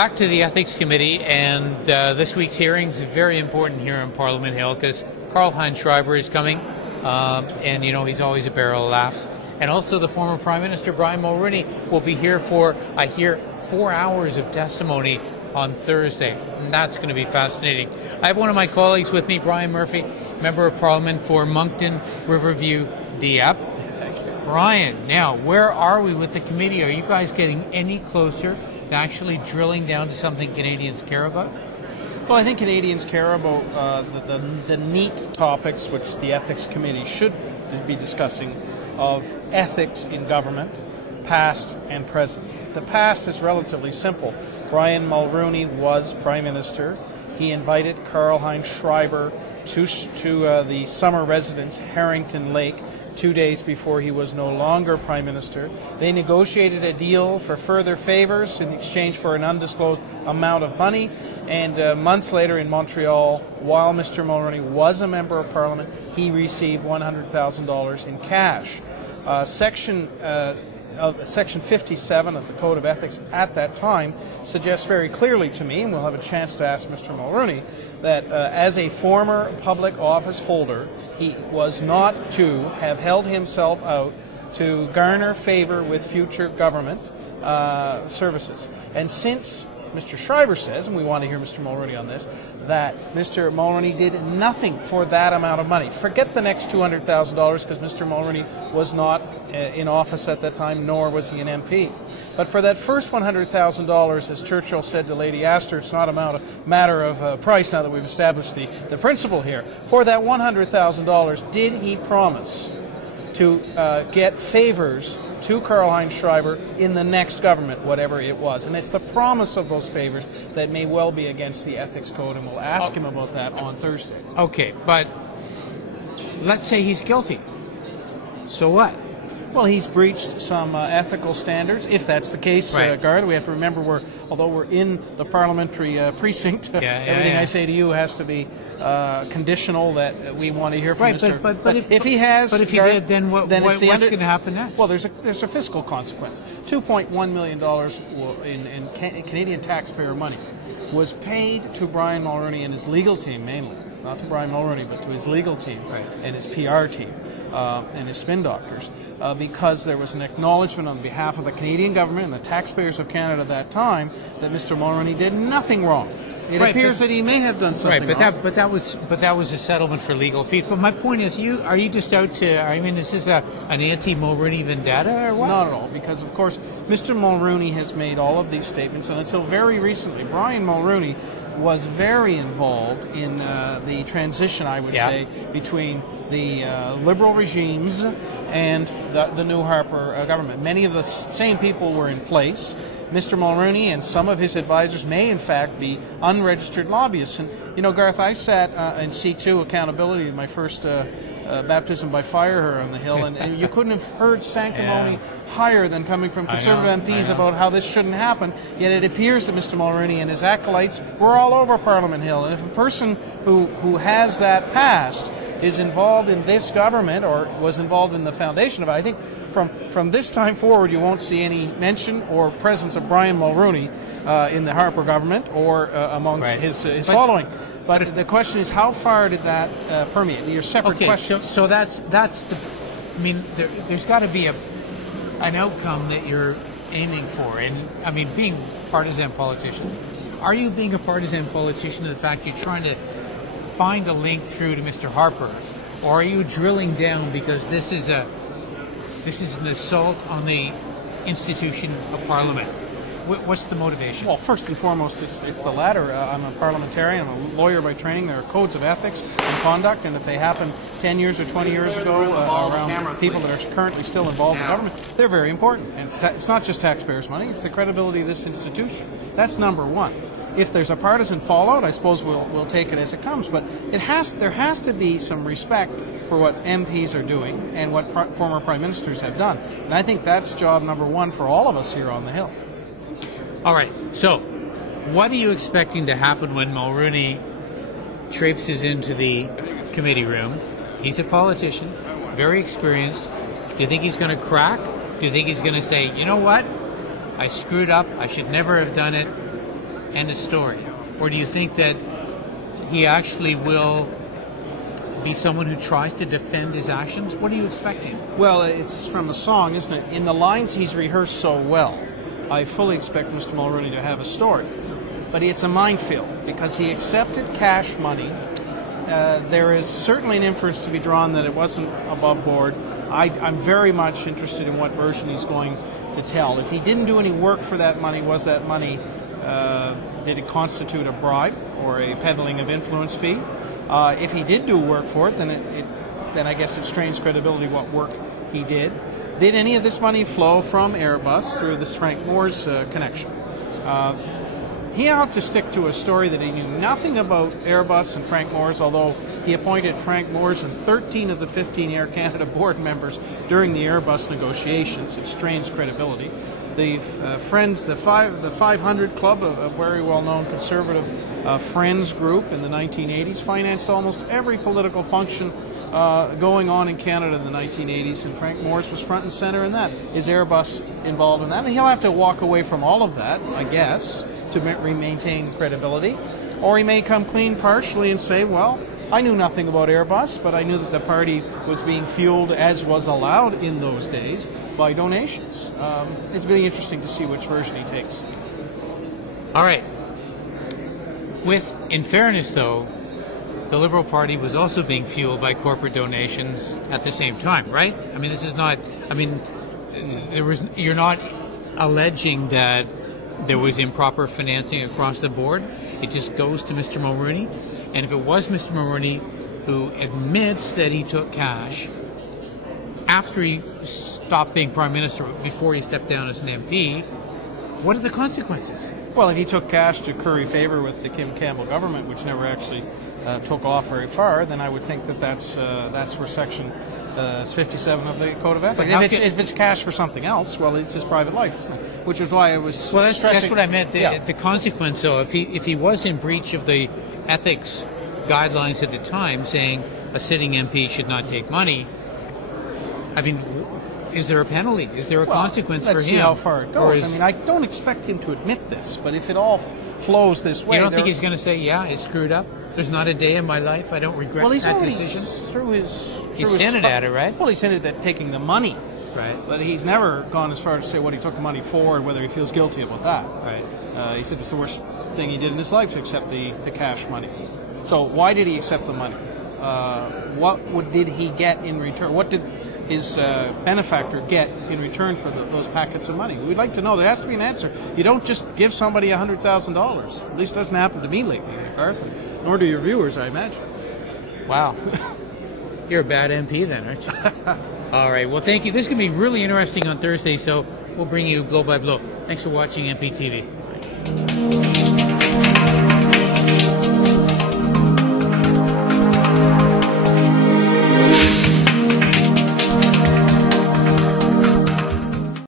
back to the Ethics Committee, and this week's hearing is very important here in Parliament Hill because Karlheinz Schreiber is coming, and you know he's always a barrel of laughs. And also the former Prime Minister Brian Mulroney will be here for, I hear, 4 hours of testimony on Thursday, and that's going to be fascinating. I have one of my colleagues with me, Brian Murphy, Member of Parliament for Moncton, Riverview, Dieppe. Brian, now, where are we with the committee? Are you guys getting any closer to actually drilling down to something Canadians care about? Well, I think Canadians care about the neat topics which the Ethics Committee should be discussing of ethics in government, past and present. The past is relatively simple. Brian Mulroney was Prime Minister. He invited Karlheinz Schreiber to the summer residence, Harrington Lake, 2 days before he was no longer Prime Minister. They negotiated a deal for further favors in exchange for an undisclosed amount of money, and months later in Montreal, while Mr. Mulroney was a Member of Parliament, he received $100,000 in cash. Section 57 of the Code of Ethics at that time suggests very clearly to me, and we'll have a chance to ask Mr. Mulroney, that as a former public office holder, he was not to have held himself out to garner favor with future government services. And since Mr. Schreiber says, and we want to hear Mr. Mulroney on this, that Mr. Mulroney did nothing for that amount of money. Forget the next $200,000 because Mr. Mulroney was not in office at that time, nor was he an MP. But for that first $100,000, as Churchill said to Lady Astor, it's not a matter of price now that we've established the principle here. For that $100,000, did he promise to get favors to Karlheinz Schreiber in the next government, whatever it was? And it's the promise of those favors that may well be against the Ethics Code, and we'll ask him about that on Thursday. Okay, but let's say he's guilty. So what? Well, he's breached some ethical standards, if that's the case, right. Garth. We have to remember, although we're in the parliamentary precinct, everything I say to you has to be conditional that we want to hear from Mr. But if he has, but if he did, then what's going to happen next? Well, there's a fiscal consequence. $2.1 million in Canadian taxpayer money was paid to Brian Mulroney and his legal team mainly. Not to Brian Mulroney, but to his legal team and his PR team and his spin doctors, because there was an acknowledgement on behalf of the Canadian government and the taxpayers of Canada at that time that Mr. Mulroney did nothing wrong. It appears that he may have done something wrong. But that was a settlement for legal fees. But my point is, are you just out to? I mean, is this an anti-Mulroney vendetta or what? Not at all, because of course Mr. Mulroney has made all of these statements, and until very recently, Brian Mulroney was very involved in the transition, I would say, between the Liberal regimes and the new Harper government. Many of the same people were in place. Mr. Mulroney and some of his advisors may, in fact, be unregistered lobbyists. And, you know, Garth, I sat in C2 accountability, my first baptism by fire here on the Hill, and you couldn't have heard sanctimony higher than coming from Conservative MPs about how this shouldn't happen, yet it appears that Mr. Mulroney and his acolytes were all over Parliament Hill. And if a person who has that past is involved in this government or was involved in the foundation of it, I think from this time forward you won't see any mention or presence of Brian Mulroney in the Harper government or amongst his following. But the question is, how far did that permeate? Your separate question. So that's the. I mean, there's got to be an outcome that you're aiming for, and I mean, being partisan politicians, are you being a partisan politician in the fact you're trying to find a link through to Mr. Harper, or are you drilling down because this is an assault on the institution of Parliament? What's the motivation? Well, first and foremost, it's the latter. I'm a parliamentarian. I'm a lawyer by training. There are codes of ethics and conduct, and if they happened 10 years or 20 years ago around people that are currently still involved in government, they're very important. And it's not just taxpayers' money, it's the credibility of this institution. That's number one. If there's a partisan fallout, I suppose we'll take it as it comes, but there has to be some respect for what MPs are doing and what former Prime Ministers have done. And I think that's job number one for all of us here on the Hill. All right, so what are you expecting to happen when Mulroney traipses into the committee room? He's a politician, very experienced. Do you think he's going to crack? Do you think he's going to say, you know what, I screwed up, I should never have done it, end of story? Or do you think that he actually will be someone who tries to defend his actions? What are you expecting? Well, it's from a song, isn't it? In the lines he's rehearsed so well, I fully expect Mr. Mulroney to have a story. But it's a minefield because he accepted cash money. There is certainly an inference to be drawn that it wasn't above board. I'm very much interested in what version he's going to tell. If he didn't do any work for that money, was that money, did it constitute a bribe or a peddling of influence fee? If he did do work for it, then I guess it strains credibility what work he did. Did any of this money flow from Airbus through this Frank Moore's connection? He ought to stick to a story that he knew nothing about Airbus and Frank Moore's, although he appointed Frank Moore's and 13 of the 15 Air Canada board members during the Airbus negotiations. It strains credibility. The Friends, the 500 Club, a very well-known conservative Friends group in the 1980s, financed almost every political function going on in Canada in the 1980s, and Frank Moore's was front and center in that. Is Airbus involved in that? And he'll have to walk away from all of that, I guess, to maintain credibility. Or he may come clean partially and say, well, I knew nothing about Airbus, but I knew that the party was being fueled, as was allowed in those days, by donations. It's really interesting to see which version he takes. All right. In fairness, though, the Liberal Party was also being fueled by corporate donations at the same time, right? I mean, this is not. I mean, you're not alleging that there was improper financing across the board. It just goes to Mr. Mulroney. And if it was Mr. Mulroney who admits that he took cash after he stopped being Prime Minister, before he stepped down as an MP, what are the consequences? Well, if he took cash to curry favor with the Kim Campbell government, which never actually took off very far, then I would think that that's where Section 57 of the Code of Ethics. If it's cash for something else, well, it's his private life, isn't it? Which is why I was that's what I meant. The consequence, though, if he was in breach of the ethics guidelines at the time, saying a sitting MP should not take money, I mean, is there a penalty? Is there a consequence for him? Let's see how far it goes. I mean, I don't expect him to admit this, but if it all flows this way... You don't think he's going to say, yeah, I screwed up? There's not a day in my life I don't regret that decision? He's hinted at it, right? Well, he's hinted at taking the money. Right. But he's never gone as far as to say what he took the money for and whether he feels guilty about that. Right. He said it's the worst thing he did in his life to accept the cash money. So why did he accept the money? What did he get in return? What did his benefactor get in return for those packets of money? We'd like to know. There has to be an answer. You don't just give somebody $100,000. At least doesn't happen to me lately, Garth, nor do your viewers, I imagine. Wow. You're a bad MP then, aren't you? All right. Well, thank you. This is going to be really interesting on Thursday, so we'll bring you blow by blow. Thanks for watching MPtv.